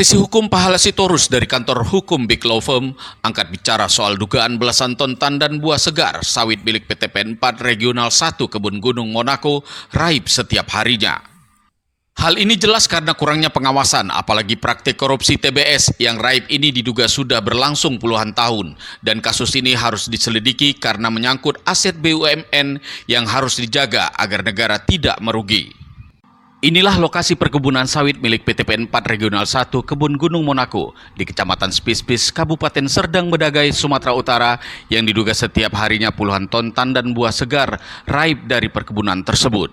Praktisi hukum Pahala Sitorus dari kantor hukum Big Law Firm angkat bicara soal dugaan belasan ton tandan buah segar sawit milik PT PN 4 Regional 1 Kebun Gunung Monaco raib setiap harinya. Hal ini jelas karena kurangnya pengawasan, apalagi praktik korupsi TBS yang raib ini diduga sudah berlangsung puluhan tahun, dan kasus ini harus diselidiki karena menyangkut aset BUMN yang harus dijaga agar negara tidak merugi. Inilah lokasi perkebunan sawit milik PT PN 4 Regional 1 Kebun Gunung Monaco di Kecamatan Spispis, Kabupaten Serdang Bedagai, Sumatera Utara yang diduga setiap harinya puluhan ton tandan buah segar raib dari perkebunan tersebut.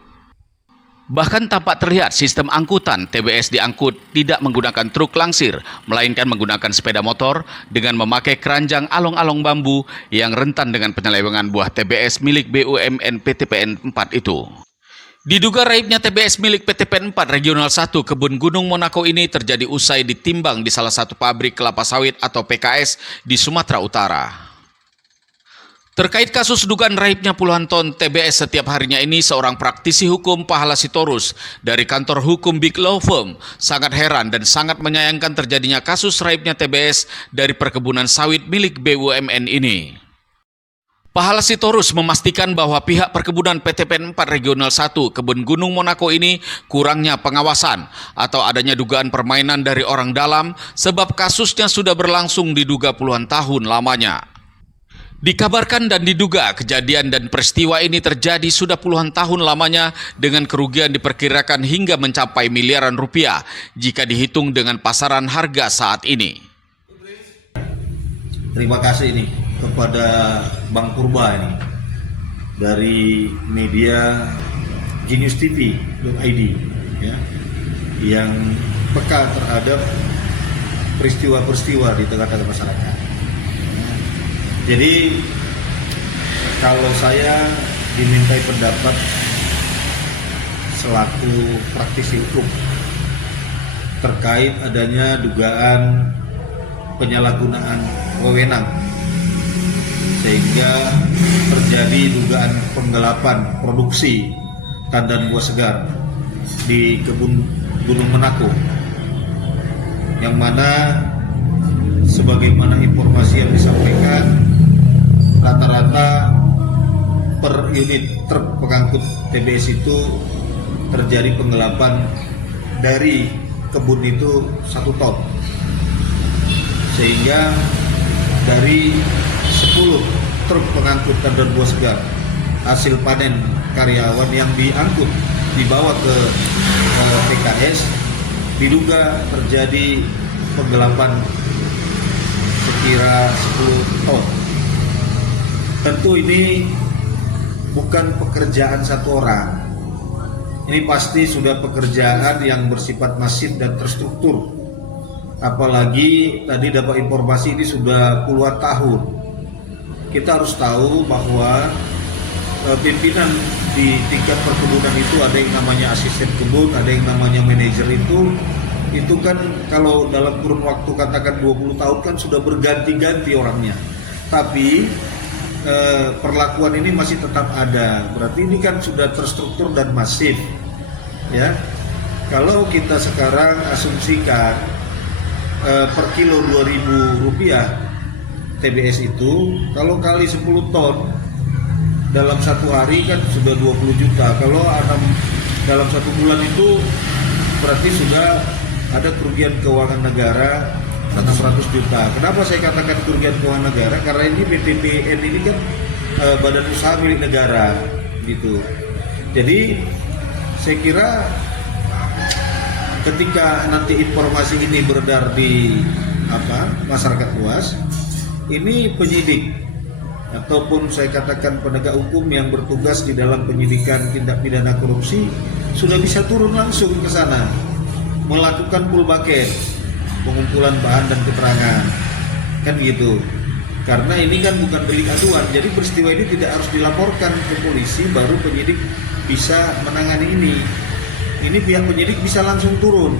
Bahkan tampak terlihat sistem angkutan TBS diangkut tidak menggunakan truk langsir, melainkan menggunakan sepeda motor dengan memakai keranjang along-along bambu yang rentan dengan penyelewengan buah TBS milik BUMN PT PN 4 itu. Diduga raibnya TBS milik PT PN 4 Regional 1 Kebun Gunung Monaco ini terjadi usai ditimbang di salah satu pabrik kelapa sawit atau PKS di Sumatera Utara. Terkait kasus dugaan raibnya puluhan ton TBS setiap harinya ini, seorang praktisi hukum Pahala Sitorus dari kantor hukum Big Law Firm sangat heran dan sangat menyayangkan terjadinya kasus raibnya TBS dari perkebunan sawit milik BUMN ini. Pahala Sitorus memastikan bahwa pihak perkebunan PT PN 4 Regional 1 Kebun Gunung Monaco ini kurangnya pengawasan atau adanya dugaan permainan dari orang dalam sebab kasusnya sudah berlangsung diduga puluhan tahun lamanya. Dikabarkan dan diduga kejadian dan peristiwa ini terjadi sudah puluhan tahun lamanya dengan kerugian diperkirakan hingga mencapai miliaran rupiah jika dihitung dengan pasaran harga saat ini. Terima kasih ini kepada Bang Purba ini dari media geniustv.id ya, yang peka terhadap peristiwa-peristiwa di tengah-tengah masyarakat. Jadi kalau saya dimintai pendapat selaku praktisi hukum terkait adanya dugaan penyalahgunaan wewenang sehingga terjadi dugaan penggelapan produksi tandan buah segar di Kebun Gunung Monaco, yang mana sebagaimana informasi yang disampaikan rata-rata per unit truk pengangkut TBS itu terjadi penggelapan dari kebun itu 1 ton, sehingga dari 10 truk pengangkut tandan buah segar hasil panen karyawan yang diangkut dibawa ke PKS diduga terjadi penggelapan sekira 10 ton. Tentu ini bukan pekerjaan satu orang. Ini pasti sudah pekerjaan yang bersifat masif dan terstruktur. Apalagi tadi dapat informasi ini sudah puluhan tahun. Kita harus tahu bahwa pimpinan di tingkat perkebunan itu ada yang namanya asisten kebun, ada yang namanya manajer itu kan kalau dalam kurun waktu katakan 20 tahun kan sudah berganti-ganti orangnya. Tapi perlakuan ini masih tetap ada. Berarti ini kan sudah terstruktur dan masif. Ya. Kalau kita sekarang asumsikan per kilo Rp2.000 TBS itu, kalau kali 10 ton dalam satu hari kan sudah 20 juta. Kalau dalam 1 bulan itu berarti sudah ada kerugian keuangan negara 600 juta. Kenapa saya katakan kerugian keuangan negara? Karena ini BPPN ini kan badan usaha milik negara gitu. Jadi saya kira ketika nanti informasi ini beredar di masyarakat luas, ini penyidik ataupun saya katakan penegak hukum yang bertugas di dalam penyidikan tindak pidana korupsi sudah bisa turun langsung ke sana melakukan full bucket, pengumpulan bahan dan keterangan, kan gitu. Karena ini kan bukan delik aduan, jadi peristiwa ini tidak harus dilaporkan ke polisi baru penyidik bisa menangani ini. Ini pihak penyidik bisa langsung turun.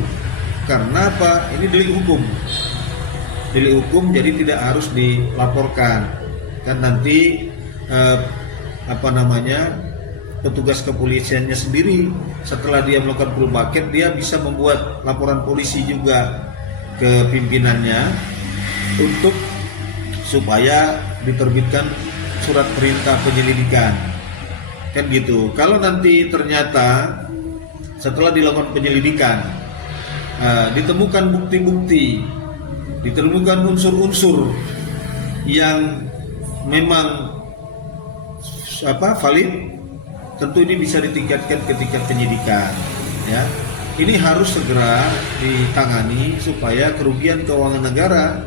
Karena apa? Ini delik hukum. Delik hukum jadi tidak harus dilaporkan. Kan nanti petugas kepolisiannya sendiri setelah dia melakukan full bucket dia bisa membuat laporan polisi juga. ke pimpinannya untuk supaya diterbitkan surat perintah penyelidikan. Kan gitu. Kalau nanti ternyata setelah dilakukan penyelidikan ditemukan bukti-bukti, ditemukan unsur-unsur yang memang valid, tentu ini bisa ditingkatkan ke tingkat penyidikan, ya. Ini harus segera ditangani supaya kerugian keuangan negara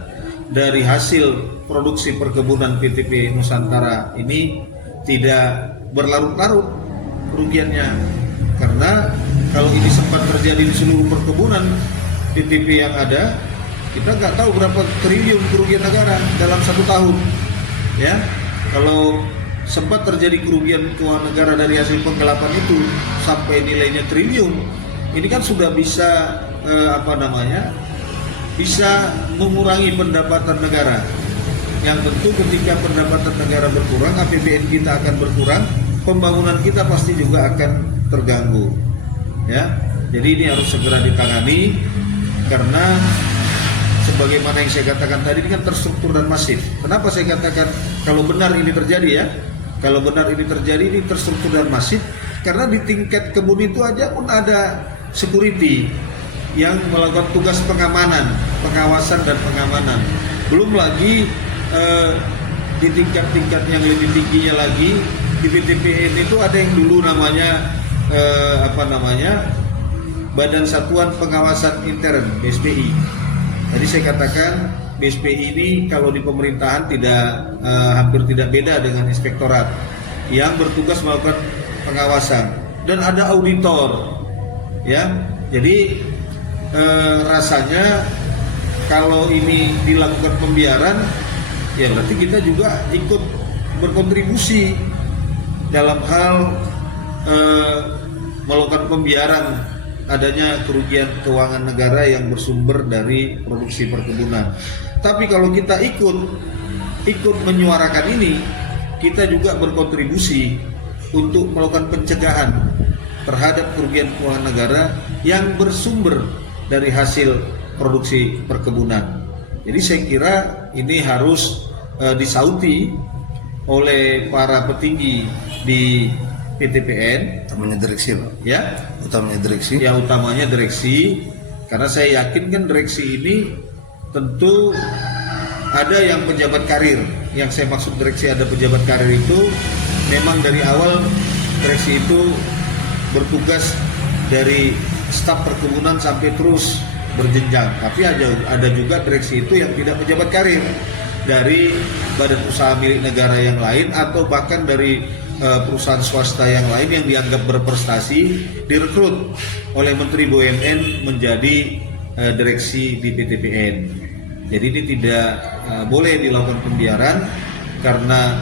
dari hasil produksi perkebunan PTP Nusantara ini tidak berlarut-larut kerugiannya. Karena kalau ini sempat terjadi di seluruh perkebunan PTP yang ada, kita nggak tahu berapa triliun kerugian negara dalam 1 tahun, ya. Kalau sempat terjadi kerugian keuangan negara dari hasil penggelapan itu sampai nilainya triliun, ini kan sudah bisa bisa mengurangi pendapatan negara. Yang tentu ketika pendapatan negara berkurang, APBN kita akan berkurang, pembangunan kita pasti juga akan terganggu, ya. Jadi ini harus segera ditangani karena sebagaimana yang saya katakan tadi, ini kan terstruktur dan masif. Kenapa saya katakan kalau benar ini terjadi, ya? Kalau benar ini terjadi, ini terstruktur dan masif, karena di tingkat kebun itu aja pun ada security yang melakukan tugas pengamanan, pengawasan dan pengamanan. Belum lagi di tingkat-tingkat yang lebih tingginya lagi, di PTPN itu ada yang dulu namanya Badan Satuan Pengawasan Intern, BSPI. Tadi saya katakan BSPI ini kalau di pemerintahan hampir tidak beda dengan inspektorat yang bertugas melakukan pengawasan, dan ada auditor, ya. Jadi rasanya kalau ini dilakukan pembiaran, ya berarti kita juga ikut berkontribusi dalam hal melakukan pembiaran adanya kerugian keuangan negara yang bersumber dari produksi perkebunan. Tapi kalau kita ikut menyuarakan ini, kita juga berkontribusi untuk melakukan pencegahan terhadap kerugian keuangan negara yang bersumber dari hasil produksi perkebunan. Jadi saya kira ini harus disauti oleh para petinggi di PTPN, utamanya direksi, Pak. Ya, Utamanya direksi. Ya, utamanya direksi, karena saya yakin kan direksi ini tentu ada yang pejabat karir. Yang saya maksud direksi ada pejabat karir itu memang dari awal direksi itu bertugas dari staf perkebunan sampai terus berjenjang. Tapi ada juga direksi itu yang tidak pejabat karir, dari badan usaha milik negara yang lain atau bahkan dari perusahaan swasta yang lain yang dianggap berprestasi, direkrut oleh Menteri BUMN menjadi direksi di PTPN. Jadi ini tidak boleh dilakukan pembiaran, karena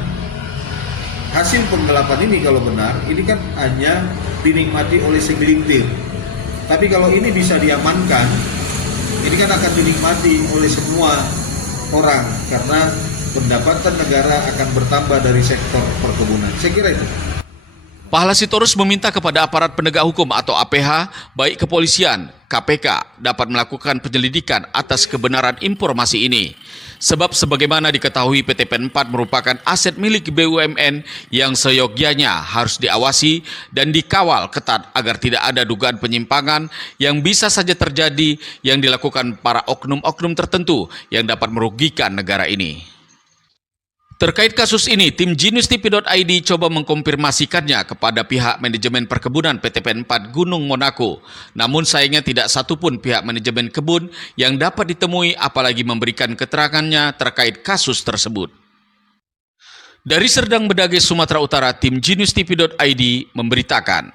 hasil penggelapan ini kalau benar, ini kan hanya dinikmati oleh segelintir. Tapi kalau ini bisa diamankan, ini kan akan dinikmati oleh semua orang, karena pendapatan negara akan bertambah dari sektor perkebunan. Saya kira itu. Pahala Sitorus meminta kepada aparat penegak hukum atau APH, baik kepolisian, KPK, dapat melakukan penyelidikan atas kebenaran informasi ini. Sebab sebagaimana diketahui PTPN 4 merupakan aset milik BUMN yang seyogyanya harus diawasi dan dikawal ketat agar tidak ada dugaan penyimpangan yang bisa saja terjadi yang dilakukan para oknum-oknum tertentu yang dapat merugikan negara ini. Terkait kasus ini, tim GeniusTV.id coba mengkonfirmasikannya kepada pihak manajemen perkebunan PTPN 4 Gunung Monaco. Namun sayangnya tidak satupun pihak manajemen kebun yang dapat ditemui apalagi memberikan keterangannya terkait kasus tersebut. Dari Serdang Bedage, Sumatera Utara, tim GeniusTV.id memberitakan.